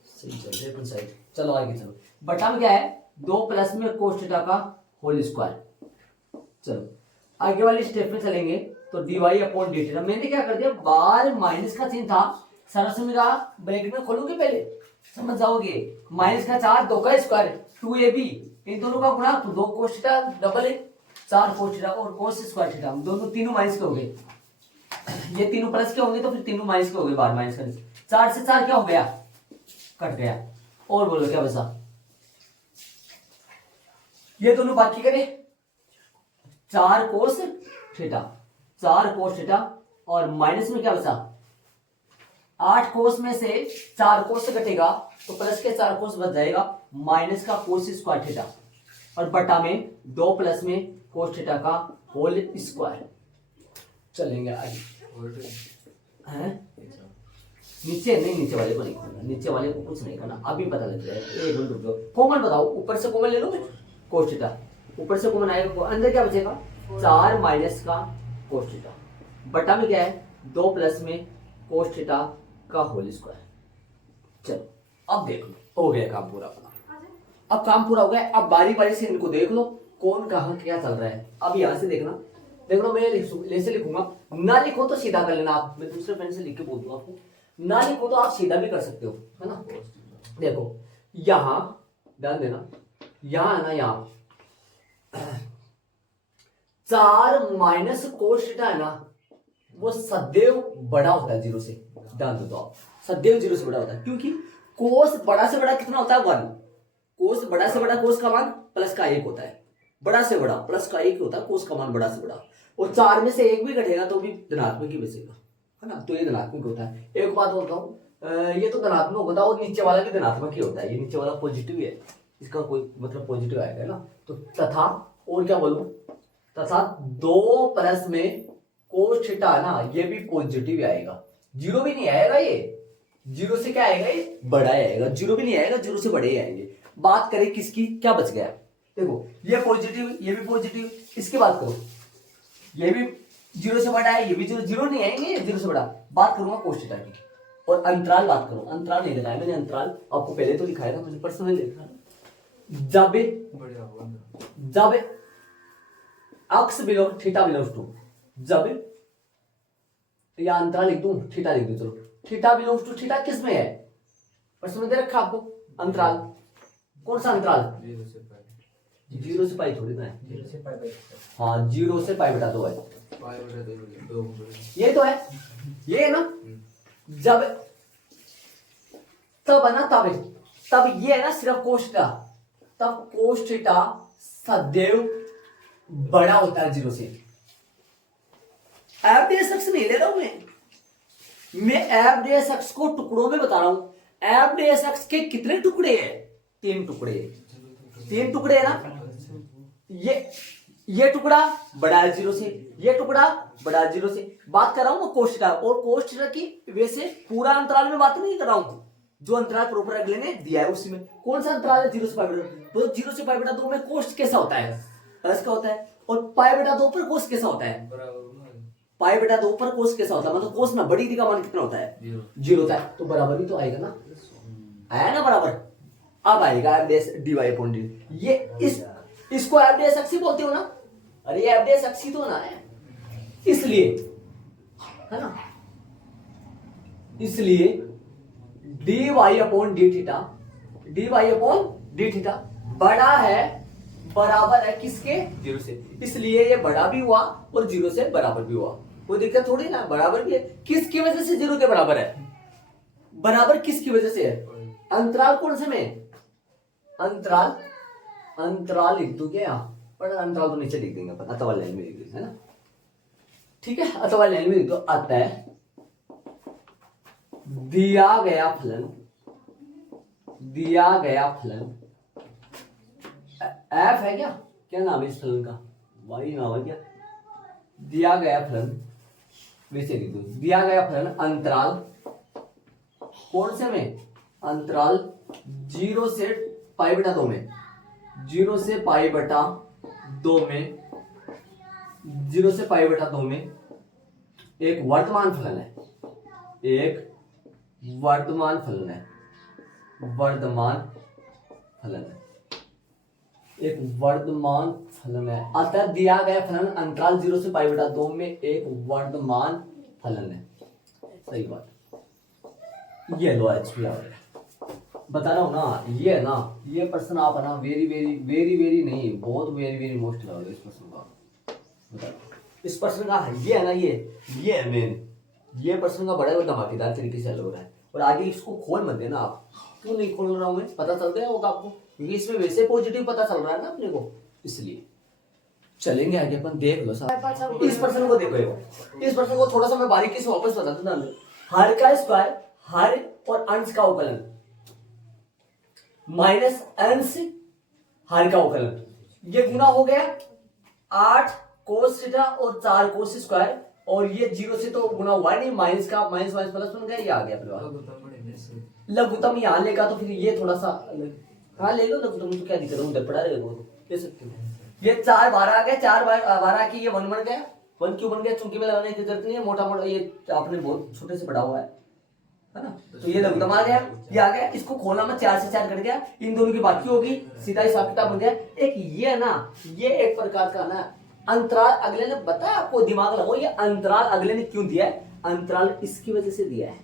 सही चल रही है अपन साइड। चलो आगे चलो, बटा में क्या है 2 प्लस में कोस थीटा का होल स्क्वायर। चलो आगे वाली स्टेप में चलेंगे तो D Y upon D theta, मैंने क्या कर दिया बाहर माइनस का चिन्ह था, सरस्वती का ब्रैकेट में खोलोगे पहले समझ जाओगे, माइनस का 4 2 का स्क्वायर 2ab, इन दोनों का गुणा तो 2 कोस थीटा डबल है 4 कोस थीटा और कोस स्क्वायर थीटा, दोनों तीनों माइनस के हो गए, ये तीनों प्लस के होंगे तो फिर तीनों माइनस के हो गए, बाहर माइनस का 4 से 4 क्या हो गया कट गया। और बोलो क्या बचा, ये दोनों बाकी करे 4 कोस थीटा और माइनस में क्या बचा 8 कोस में से 4 कोस से घटेगा तो प्लस के 4 कोस बच जाएगा, माइनस का कोस स्क्वायर थीटा और बटा में 2 प्लस में कोस थीटा का होल स्क्वायर। चलेंगे आगे हैं, नीचे नहीं, नीचे वाले को नहीं करना, नीचे वाले को कुछ नहीं करना, अभी पता लग जाएगा। एक मिनट रुक जाओ, कॉमन बताओ, ऊपर से कॉमन ले लो कोस थीटा, ऊपर से कॉमन आएगा, अंदर क्या बचेगा 4 माइनस का कोस थीटा बटा में क्या है 2 प्लस में कोस थीटा का होल स्क्वायर। चलो अब देख लो हो गया काम पूरा अपना, अब काम पूरा हो गया। अब बारी बारी से इनको देख लो कौन कहाँ क्या चल रहा है। अब यहाँ से देखना, देख लो मैं ऐसे लिखूंगा, ना लिखो तो सीधा कर लेना आप, मैं दूसरे पेन से लिख के बोल दूंगा आपको, ना लिखो तो आप सीधा भी कर सकते हो है ना। देखो यहाँ ध्यान देना, यहाँ है ना, यहाँ 4 माइनस कोस थीटा है ना, वो सदैव बड़ा होता है 0 से, ध्यान दो आप, सदैव 0 से बड़ा होता है, क्योंकि कोस बड़ा से बड़ा कितना होता है 1, कोस बड़ा से बड़ा कोस का मान प्लस का 1 होता है, बड़ा से बड़ा प्लस का 1 होता है कोस का मान बड़ा से बड़ा, और 4 में से 1 भी घटेगा तो भी धनात्मक ही बचेगा है ना, तो ये धनात्मक होता है। एक बात बोलता हूँ, ये तो धनात्मक होता है और नीचे वाला भी धनात्मक ही होता है, ये नीचे वाला पॉजिटिव है, इसका कोई मतलब पॉजिटिव आएगा ना, तो तथा और क्या बोलूं, तथा 2 प्लस में कोस थीटा है ना, ये भी पॉजिटिव आएगा, 0 भी नहीं आएगा, ये 0 से क्या आएगा, ये बड़ा आएगा, 0 भी नहीं आएगा, 0 से बड़े ही आएंगे। बात करें किसकी, क्या बच गया, देखो ये पॉजिटिव ये भी पॉजिटिव, इसकी बात करो, ये भी 0 से बड़ा है, ये भी 0 नहीं आएंगे, 0 से बड़ा। बात करूंगा कोस थीटा की, और अंतराल बात करो, अंतराल नहीं लगाया मैंने, अंतराल आपको पहले तो लिखाया था मैंने, पर्सनल लिखा जब अक्स बिलोंग थीटा बिलोंग्स टू, जब या अंतराल लिख दूं, थीटा लिख दूं, चलो थीटा बिलोंग्स टू, थीटा किस में है प्रश्न में दे रखा आपको, अंतराल कौन सा अंतराल, 0 से पाई थोड़ी ना है, 0 से पाई, हाँ 0 से पाई बटा 2 है, ये तो है, ये है ना। जब तब है ना, तब ये है ना सिर्फ कोस थीटा, तब कोस थीटा सदैव बड़ा होता है 0 से। एवरेज अक्ष नहीं ले रहा हूं मैं एवरेज अक्ष को टुकड़ों में बता रहा हूं। एवरेज अक्ष के कितने टुकड़े हैं? 3 टुकड़े, 3 टुकड़े है ना। ये टुकड़ा बड़ा है 0 से, ये टुकड़ा बड़ा है 0 से। बात कर रहा हूं कोस थीटा, और कोस थीटा की वैसे पूरा अंतराल में बात नहीं कर रहा हूं, जो अंतराल प्रॉपर अगले ने दिया है उसी में। कौन सा अंतराल है? 0 से पाई बटा 2। तो 0 से पाई बटा 2 में कोस कैसा होता है? प्लस का होता है। और पाई बटा 2 पर कोस कैसा होता है? पाई बटा 2 पर कोस कैसा होता है? मतलब कोस ना बड़ी का मान कितना होता है? 0 होता है। तो बराबर ही तो आएगा ना, आया ना बराबर। अब आएगा एवरेज dy अपॉन dt। ये इसको एवरेज अक्ष बोलते हो ना? अरे ये एवरेज अक्ष तो ना है, इसलिए है ना, इसलिए dy upon D theta, dy upon D theta बड़ा है, बराबर है किसके? 0 से। इसलिए ये बड़ा भी हुआ और 0 से बराबर भी हुआ, कोई दिक्कत थोड़ी ना, बराबर भी है। किसकी वजह से 0 के बराबर है? बराबर किसकी वजह से है? अंतराल कौन से में? अंतराल लिख दो क्या? पर अंतराल तो नीचे लिख देंगे, अथवा लाइन में लिख देंगे, है ना, ठीक है, अथवा लाइन में लिख दो। अतः दिया गया फलन एफ है, क्या नाम है इस फलन का? वाई नाम है क्या? दिया गया फलन वैसे लिख दो। दिया गया फलन अंतराल कौन से में? अंतराल 0 से पाई बटा 2 में, 0 से पाई बटा 2 में, 0 से पाई बटा 2 में एक वर्तमान फलन है, एक वर्तमान फलन है, एक वर्तमान फलन है। अतः दिया गया फलन अंतराल 0 से पाई बटा 2 में एक वर्तमान फलन है। सही बात, ये लो एचपी आ गया। बता रहा हूं ना, ये है ना, ये प्रश्न आप है ना वेरी वेरी वेरी वेरी नहीं, बहुत वेरी वेरी मोस्ट लगाओगे इस प्रश्न का। बता रहा हूं इस प्रश्न का ये है ना, ये है मेन, ये प्रश्न का बड़ा धमाकेदार तरीके से हल हो रहा है। और आगे इसको खोल मत देना आप। क्यों नहीं खोल रहा हूं मैं? पता चल गया होगा आपको, क्योंकि इसमें वैसे पॉजिटिव पता चल रहा है ना अपने को, इसलिए चलेंगे आगे अपन। देख लो साहब इस प्रश्न को, देखो इस प्रश्न को थोड़ा सा मैं बारीकी से वापस बता दूं ना। हर का स्क्वायर, हर और अंश का अवकलन माइनस अंश हर का अवकलन, ये गुना हो गया 8 कोस थीटा और 4 कोस स्क्वायर, और ये 0 से तो गुना हुआ नहीं, माइनस का माइनस माइनस प्लस बन गया, ये आ गया अपने पास। लघुत्तम यहाँ लेगा तो फिर ये थोड़ा सा, हाँ ले लो लघुत्तम, तो क्या दिक्कत है, उधर पड़ा रहेगा वो ले सकते हो। ये 4 12 आ गया, 4 12 की ये 1 बन गया, 1 क्यों बन गया? चूंकि में लगाने की जरूरत नहीं है, मोटा मोटा ये आपने बहुत छोटे से पढ़ा हुआ है ना। तो ये लघुत्तम आ गया, ये आ गया, इसको खोला में 4 से 4 कट गया, इन दोनों की बाकी होगी, सीधा हिसाब किताब बन गया। एक ये है ना, ये एक प्रकार का ना अंतराल अगले ने बताया आपको, दिमाग लगाओ, ये अंतराल अगले ने क्यों दिया है? अंतराल इसकी वजह से दिया है,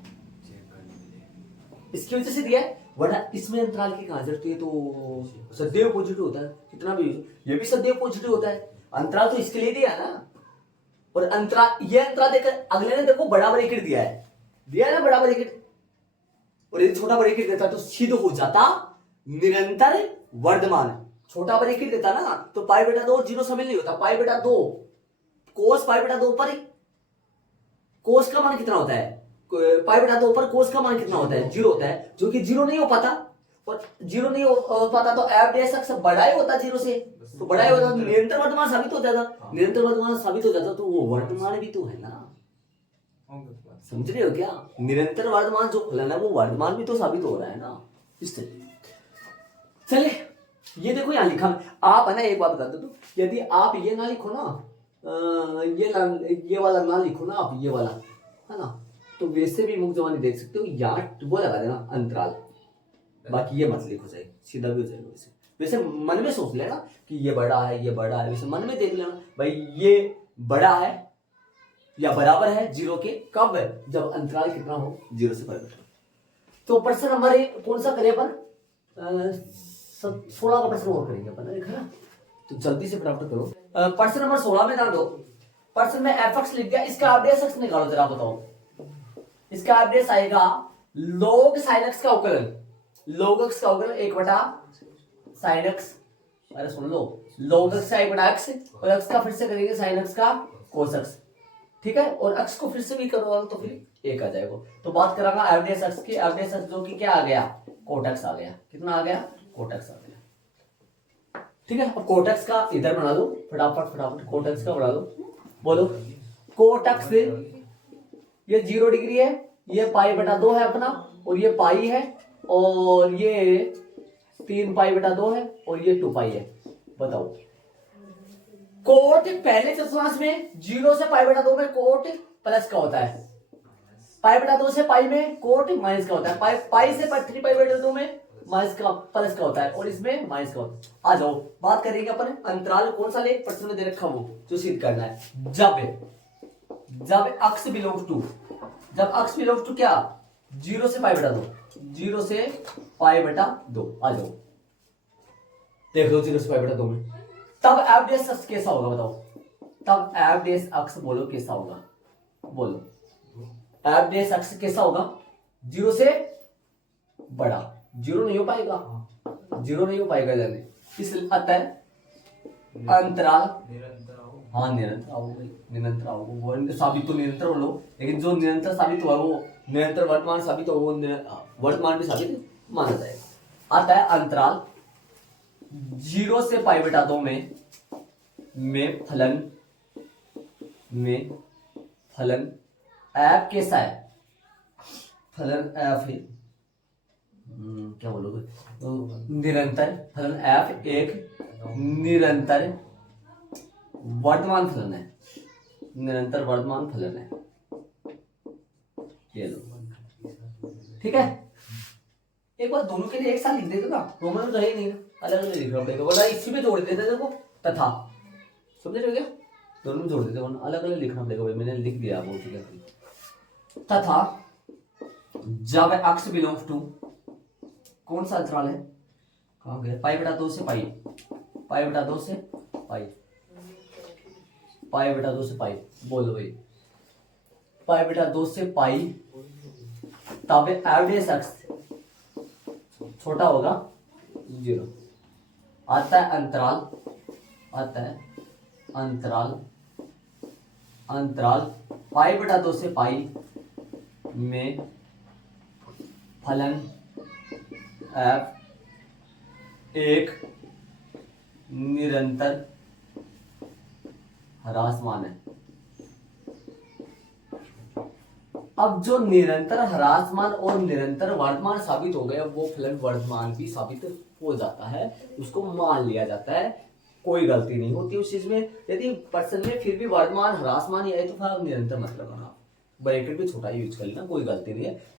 इसकी वजह से दिया है, वरना इसमें अंतराल की कहां जरूरत है? तो सदैव पॉजिटिव होता है, कितना भी, ये भी सदैव पॉजिटिव होता है। अंतराल तो इसके लिए दिया ना, और अंतराल, ये अंतराल देकर अगले ने देखो बड़ा ब्रैकेट दिया है ना, बड़ा ब्रैकेट, और यदि छोटा ब्रैकेट देता तो सिद्ध हो जाता निरंतर वर्धमान। छोटा ब्रैकेट देता ना तो पाई बटा 2 और 0 शामिल नहीं होता, पाई बटा 2 कोस पाई बटा 2 पर कोस का मान कितना होता है? पाई बटा 2 पर कोस का मान कितना होता है? 0 होता है, जो कि 0 नहीं हो पाता, और 0 नहीं हो पाता तो एवरेज अक्ष बड़ा ही होता 0 से, तो बड़ा ही होता, निरंतर वर्तमान साबित हो जाता, निरंतर वर्तमान साबित हो जाता, तो वो वर्तमान भी तो है ना, समझ रहे हो क्या? निरंतर वर्तमान जो फलन है वो वर्तमान भी तो साबित हो रहा है ना, इसलिए। चलिए ये देखो यहाँ लिखा, आप है ना एक बात बता दो, तो यदि आप ये ना लिखो ना, ये वाला ना लिखो ना आप, ये वाला है ना, तो वैसे भी मुख जवानी देख सकते हो, यहाँ वो लगा देना अंतराल, बाकी ये मत लिखो, सही सीधा भी हो जाएगा। वैसे मन में सोच लेना कि ये बड़ा है, ये बड़ा है, वैसे मन में देख लेना भाई ये बड़ा है या बराबर है 0 के, कब है? जब अंतराल कितना हो? 0 से पाई बटा। तो प्रश्न नंबर कौन सा करें अपन? 16 का प्रश्न और करेंगे अपन, देखा ना, तो जल्दी से फटाफट करो। प्रश्न नंबर 16 में ध्यान दो, प्रश्न में एफ एक्स लिख दिया, इसका एवरेज एक्स निकालो जरा, बताओ इसका एवरेज आएगा log sin x का अवकलन, log x का अवकलन 1/sin x, अरे सुन लो, log x का 1/x और x का फिर से करेंगे sin x का cos x, ठीक है, और x को फिर से भी करोगे तो फिर 1 आ जाएगा। तो बात करांगा f डैश x की, f डैश x जो कि क्या आ गया, cot x आ गया, कितना आ गया, cot x आ गया, ठीक है। अब cot x का इधर बना दो फटाफट, cot x का बना दो, बोलो cot x ये 0 डिग्री है, ये π/2 है अपना, और ये पाई है, और ये 3π/2 है, और ये 2π है। बताओ कोट पहले चतुर्थांश में 0 से π/2 में कोट प्लस का होता है, π/2 से पाई में कोट माइनस का होता है, पाई से 3π/2 में माइनस का प्लस का होता है, और इसमें माइनस का होता है। आ जाओ बात करेंगे अपन अंतराल कौन सा ले, प्रश्न में दे रखा वो जो सिद्ध करना है। जब x बिलोंग्स टू, जब x बिलोंग्स टू क्या, 0 से π/2, 0 से π/2, आ जाओ देख लो 0 से π/2 में, तब f डैश x कैसा होगा बताओ, तब f डैश x बोलो कैसा होगा, बोलो f डैश x कैसा होगा, 0 से बड़ा, 0 नहीं हो पाएगा, 0 नहीं हो पाएगा जल्दी, इसलिए अतः अंतराल, हाँ निरंतर आओ भाई, निरंतर आओ, वो साबित तो निरंतर बोलो, लेकिन जो निरंतर साबित हुआ वो निरंतर वर्तमान साबित हो, वो वर्तमान भी साबित माना जाएगा। आता है अंतराल 0 से π/2 में फलन f कैसा है, फलन f है, क्या बोलोगे, निरंतर फलन f एक निरंतर वर्तमान फलन है, निरंतर वर्तमान फलन है, ये लो, ठीक है। एक बार दोनों के लिए एक साथ लिख देते ना, रोमन में तो है ही नहीं, अलग अलग लिखना पड़ेगा, वरना इसी में जोड़ देते देखो, तथा, समझ रहे हो क्या, दोनों में जोड़ देते, वरना अलग अलग लिखना पड़ेगा भाई, मैंने लिख दिया वो, ठीक है। तथा जब x बिलोंग्स टू, कौन सा अंतराल है, कहाँ गया, π/2 से पाई, π/2 से पाई, π/2 से पाई, बोलो भाई π/2 से पाई, तब f डैश x छोटा होगा 0। आता है अंतराल π/2 से पाई में फलन f एक निरंतर ह्रासमान है। अब जो निरंतर ह्रासमान और निरंतर वर्तमान साबित हो गया, वो फलन वर्तमान भी साबित हो जाता है, उसको मान लिया जाता है, कोई गलती नहीं होती उस चीज में। यदि प्रश्न में फिर भी वर्तमान ह्रासमान ही आए तो फिर निरंतर मतलब बना, ब्रैकेट भी छोटा यूज कर लेना, कोई गलती नहीं है।